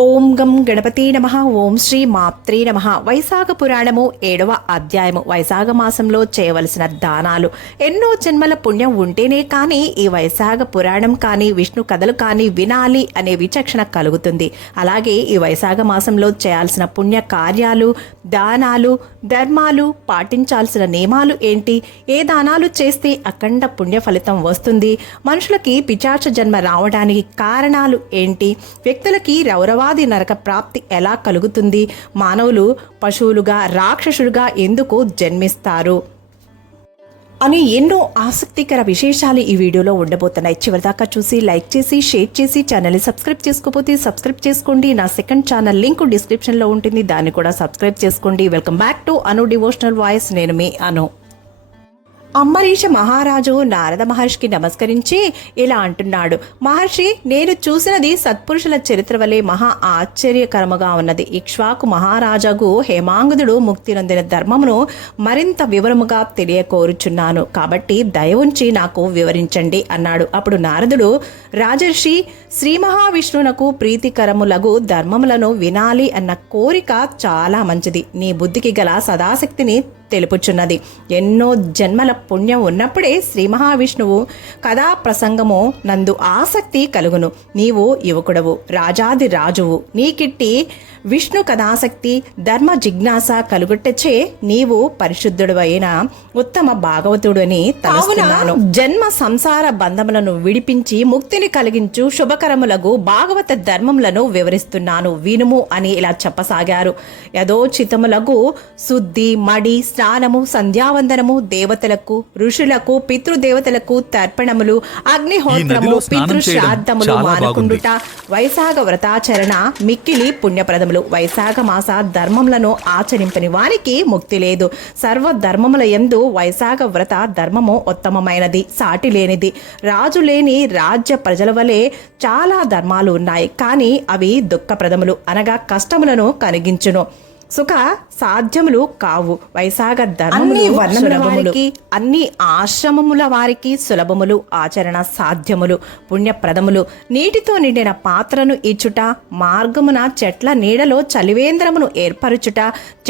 ఓం గం గణపతి నమః. ఓం శ్రీ మాత్రే నమః. వైశాఖ పురాణము 7వ అధ్యాయము. వైశాఖ మాసంలో చేయవలసిన దానాలు. ఎన్నో జన్మల పుణ్యం ఉంటేనే కానీ ఈ వైశాఖ పురాణం కానీ విష్ణు కథలు కానీ వినాలి అనే విచక్షణ కలుగుతుంది. అలాగే ఈ వైశాఖ మాసంలో చేయాల్సిన పుణ్య కార్యాలు, దానాలు, ధర్మాలు, పాటించాల్సిన నియమాలు ఏంటి, ఏ దానాలు చేస్తే అఖండ పుణ్య ఫలితం వస్తుంది, మనుషులకి పిశాచ జన్మ రావడానికి కారణాలు ఏంటి, వ్యక్తులకి రౌరవాది నరక ప్రాప్తి ఎలా కలుగుతుంది, మానవులు పశువులుగా రాక్షసులుగా ఎందుకు జన్మిస్తారు అని ఎన్నో ఆసక్తికర విశేషాలు ఈ వీడియోలో ఉండబోతున్నాయి. చివరిదాకా చూసి లైక్ చేసి షేర్ చేసి ఛానల్ని సబ్స్క్రైబ్ చేసుకోకపోతే సబ్స్క్రైబ్ చేసుకోండి. నా సెకండ్ ఛానల్ లింక్ డిస్క్రిప్షన్లో ఉంటుంది, దాన్ని కూడా సబ్స్క్రైబ్ చేసుకోండి. Welcome back to Anu devotional voice. నేను మీ అను. అంబరీష మహారాజు నారద మహర్షికి నమస్కరించి ఇలా అంటున్నాడు. మహర్షి, నేను చూసినది సత్పురుషుల చరిత్ర వలె మహా ఆశ్చర్యకరముగా ఉన్నది. ఇక్ష్వాకు మహారాజాకు హేమాంగుదుడు ముక్తి నొందిన ధర్మమును మరింత వివరముగా తెలియకోరుచున్నాను, కాబట్టి దయ ఉంచి నాకు వివరించండి అన్నాడు. అప్పుడు నారదుడు, రాజర్షి, శ్రీ మహావిష్ణువునకు ప్రీతికరములగు ధర్మములను వినాలి అన్న కోరిక చాలా మంచిది. నీ బుద్ధికి గల సదాశక్తిని తెలుపుచున్నది. ఎన్నో జన్మల పుణ్యం ఉన్నప్పుడే శ్రీ మహావిష్ణువు కథా ప్రసంగము నందు ఆసక్తి కలుగును. నీవు యువకుడవు, రాజాది రాజువు. నీకిట్టి విష్ణు కథాసక్తి, ధర్మ జిజ్ఞాస కలుగుటచే నీవు పరిశుద్ధుడు అయిన ఉత్తమ భాగవతుడు అని తలుస్తున్నాను. జన్మ సంసార బంధములను విడిపించి ముక్తిని కలిగించు శుభకరములకు భాగవత ధర్మములను వివరిస్తున్నాను, వినుము అని ఇలా చెప్పసాగారు. యథోచితములకు శుద్ధి, మడి, స్నానము, సంధ్యావందనము, దేవతలకు, ఋషులకు, పితృదేవతలకు తర్పణములు, అగ్నిహోత్రము, పితృశ్రాద్ధములు మానుకుండుట, వైశాఖ వ్రతాచరణ మిక్కిలి పుణ్యప్రదములు. వైశాఖ మాస ధర్మములను ఆచరింపని వారికి ముక్తి లేదు. సర్వ ధర్మముల యందు వైశాఖ వ్రత ధర్మము ఉత్తమమైనది, సాటి లేనిది. రాజు లేని రాజ్య ప్రజల వలె చాలా ధర్మాలు ఉన్నాయి, కానీ అవి దుఃఖప్రదములు, అనగా కష్టములను కలిగించును, సుఖ సాధ్యములు కావు. వైశాఖ ధర్మములు అన్ని ఆశ్రమముల వారికి సులభములు, ఆచరణ సాధ్యములు, పుణ్యప్రదములు. నీటితో నిండిన పాత్రను ఇచ్చుట, మార్గమున చెట్ల నీడలో చలివేంద్రమును ఏర్పరచుట,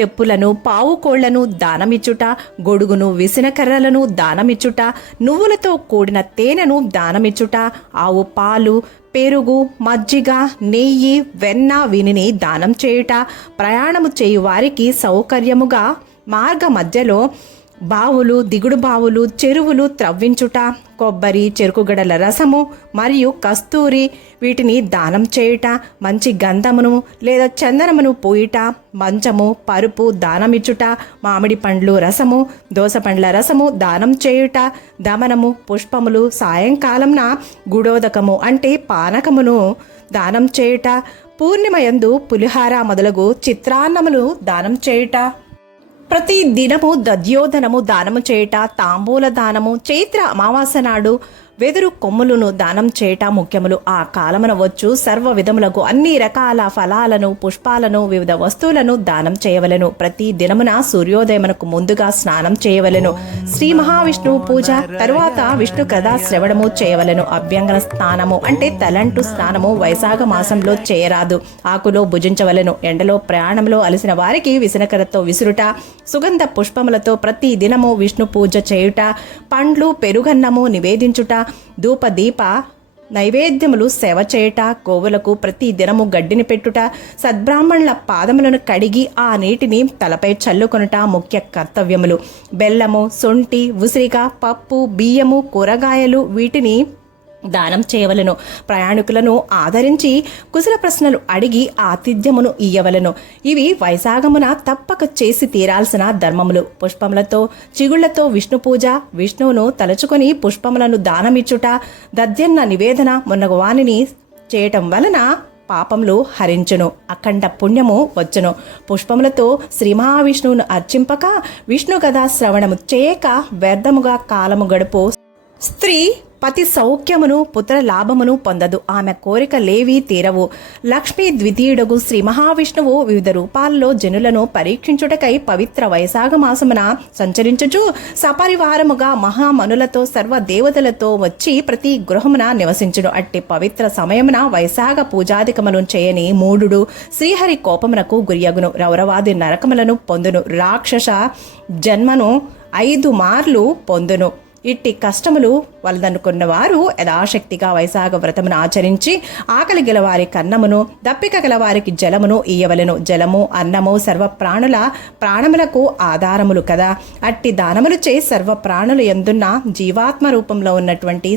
చెప్పులను, పావుకోళ్లను దానమిచ్చుట, గొడుగును, విసినకర్రలను దానమిచ్చుట, నువ్వులతో కూడిన తేనెను దానమిచ్చుట, ఆవు పాలు, పెరుగు, మజ్జిగ, నెయ్యి, వెన్న వీనిని దానం చేయుట, ప్రయాణము చేయు వారికి సౌకర్యముగా మార్గ మధ్యలో బావులు, దిగుడు బావులు, చెరువులు త్రవ్వించుట, కొబ్బరి, చెరుకుగడల రసము మరియు కస్తూరి వీటిని దానం చేయుట, మంచి గంధమును లేదా చందనమును పోయుట, మంచము, పరుపు దానమిచ్చుట, మామిడి పండ్లు రసము, దోస పండ్ల రసము దానం చేయుట, దమనము, పుష్పములు, సాయంకాలంన గుడోదకము అంటే పానకమును దానం చేయుట, పూర్ణిమయందు పులిహార మొదలగు చిత్రాన్నములు దానం చేయుట, ప్రతి దినము దద్యోధనము దానము చేయుట, తాంబూల దానము, చైత్ర అమావాస్య నాడు వెదురు కొమ్ములను దానం చేయట ముఖ్యములు. ఆ కాలమున వచ్చు సర్వ విధములకు అన్ని రకాల ఫలాలను, పుష్పాలను, వివిధ వస్తువులను దానం చేయవలెను. ప్రతి దినమున సూర్యోదయమునకు ముందుగా స్నానం చేయవలెను. శ్రీ మహావిష్ణువు పూజ తరువాత విష్ణు కథా శ్రవణము చేయవలెను. అభ్యంగన స్నానము అంటే తలంటు స్నానము వైశాఖ మాసంలో చేయరాదు. ఆకులో భుజించవలెను. ఎండలో ప్రయాణంలో అలసిన వారికి విసనకరతో విసురుట, సుగంధ పుష్పములతో ప్రతి దినము విష్ణు పూజ చేయుట, పండ్లు, పెరుగన్నము నివేదించుట, ధూప దీప నైవేద్యములు సేవ చేయుట, గోవులకు ప్రతి దినము గడ్డిని పెట్టుట, సద్బ్రాహ్మణుల పాదములను కడిగి ఆ నీటిని తలపై చల్లుకొనుట ముఖ్య కర్తవ్యములు. బెల్లము, సొంటి, ఉసిరిక, పప్పు, బియ్యము, కూరగాయలు వీటిని దానం చేయవలను. ప్రయాణికులను ఆదరించి కుశల ప్రశ్నలు అడిగి ఆతిథ్యమును ఇయ్యవలను. ఇవి వైశాఖమున తప్పక చేసి తీరాల్సిన ధర్మములు. పుష్పములతో, చిగుళ్లతో విష్ణు పూజ, విష్ణువును తలుచుకొని పుష్పములను దానమిచ్చుట, దద్యన్న నివేదన మున్నగువానిని చేయటం వలన పాపములు హరించును, అఖండ పుణ్యము వచ్చును. పుష్పములతో శ్రీ మహావిష్ణువును అర్చింపక, విష్ణు కథా శ్రవణము చేయక వ్యర్థముగా కాలము గడుపు స్త్రీ పతి సౌఖ్యమును పుత్ర లాభమును పొందదు, ఆమె కోరికలేవీ తీరవు. లక్ష్మీ ద్వితీయుడగు శ్రీ మహావిష్ణువు వివిధ రూపాల్లో జనులను పరీక్షించుటకై పవిత్ర వైశాఖ మాసమున సంచరించుచు సపరివారముగా మహామనులతో సర్వ దేవతలతో వచ్చి ప్రతి గృహమున నివసించును. అట్టి పవిత్ర సమయమున వైశాఖ పూజాధికములను చేయని మూఢుడు శ్రీహరి కోపమునకు గురియగును, రౌరవాది నరకములను పొందును, రాక్షస జన్మను 5 మార్లు పొందును. ఇట్టి కష్టములు వలదనుకున్న వారు యథాశక్తిగా వైశాఖ వ్రతమును ఆచరించి ఆకలి గలవారికి అన్నమును, దప్పిక గలవారికి జలమును ఇయ్యవలెను. జలము అన్నము సర్వ ప్రాణములకు ఆధారములు కదా. అట్టి దానములు చే సర్వ ప్రాణులు యందున్న జీవాత్మ రూపంలో ఉన్నటువంటి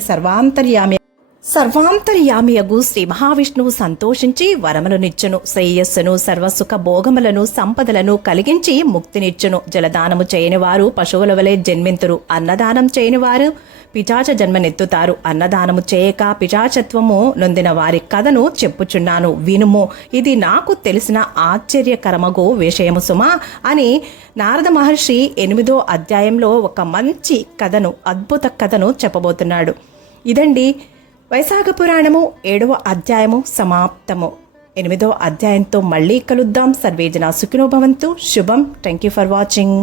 సర్వాంతర్యామియగు శ్రీ మహావిష్ణువు సంతోషించి వరములనిచ్చును, శ్రేయస్సును సర్వసుఖ భోగములను సంపదలను కలిగించి ముక్తినిచ్చును. జలదానము చేయని వారు పశువుల వలె జన్మింతురు, అన్నదానం చేయని వారు పిశాచ జన్మనెత్తుతారు. అన్నదానము చేయక పిశాచత్వము నొందిన వారి కథను చెప్పుచున్నాను, వినుము, ఇది నాకు తెలిసిన ఆశ్చర్యకరమగు విషయము సుమా అని నారద మహర్షి 8వ అధ్యాయంలో ఒక మంచి కథను, అద్భుత కథను చెప్పబోతున్నాడు. ఇదండి వైశాఖ పురాణము 7వ అధ్యాయము సమాప్తము. 8వ అధ్యాయంతో మళ్ళీ కలుద్దాం. సర్వేజన సుఖినో భవంతు. శుభం. Thank you for watching.